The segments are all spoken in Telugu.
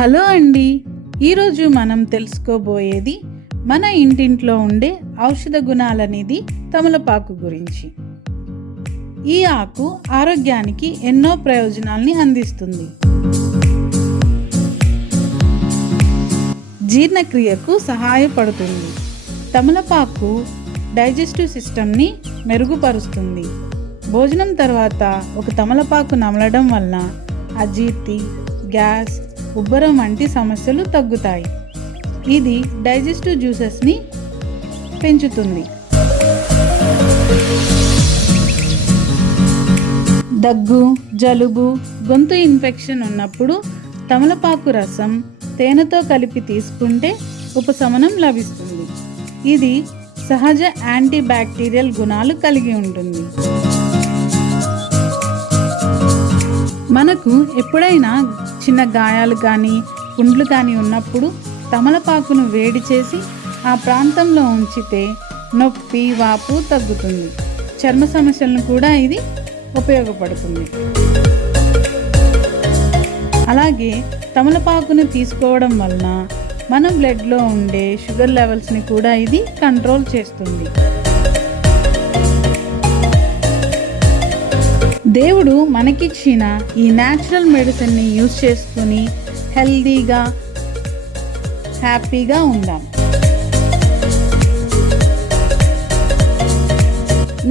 హలో అండి, ఈరోజు మనం తెలుసుకోబోయేది మన ఇంటింట్లో ఉండే ఔషధ గుణాలనేది తమలపాకు గురించి. ఈ ఆకు ఆరోగ్యానికి ఎన్నో ప్రయోజనాల్ని అందిస్తుంది. జీర్ణక్రియకు సహాయపడుతుంది. తమలపాకు డైజెస్టివ్ సిస్టమ్ని మెరుగుపరుస్తుంది. భోజనం తర్వాత ఒక తమలపాకు నమలడం వలన అజీర్తి, గ్యాస్, ఉబ్బరం వంటి సమస్యలు తగ్గుతాయి. ఇది డైజెస్టివ్ జ్యూసెస్ని పెంచుతుంది. దగ్గు, జలుబు, గొంతు ఇన్ఫెక్షన్ ఉన్నప్పుడు తమలపాకు రసం తేనెతో కలిపి తీసుకుంటే ఉపశమనం లభిస్తుంది. ఇది సహజ యాంటీబ్యాక్టీరియల్ గుణాలు కలిగి ఉంటుంది. మనకు ఎప్పుడైనా చిన్న గాయాలు కానీ పుండ్లు కానీ ఉన్నప్పుడు తమలపాకును వేడి చేసి ఆ ప్రాంతంలో ఉంచితే నొప్పి, వాపు తగ్గుతుంది. చర్మ సమస్యలను కూడా ఇది ఉపయోగపడుతుంది. అలాగే తమలపాకును తీసుకోవడం వలన మన బ్లడ్లో ఉండే షుగర్ లెవెల్స్ని కూడా ఇది కంట్రోల్ చేస్తుంది. దేవుడు మనకిచ్చిన ఈ న్యాచురల్ మెడిసిన్ని యూజ్ చేసుకుని హెల్దీగా, హ్యాపీగా ఉందాం.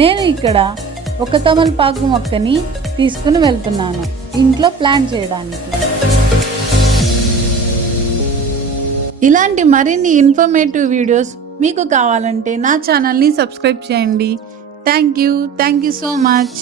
నేను ఇక్కడ ఒక తమలపాకు మొక్కని తీసుకుని వెళ్తున్నాను ఇంట్లో ప్లాంట్ చేయడానికి. ఇలాంటి మరిన్ని ఇన్ఫర్మేటివ్ వీడియోస్ మీకు కావాలంటే నా ఛానల్ని సబ్స్క్రైబ్ చేయండి. Thank you so much.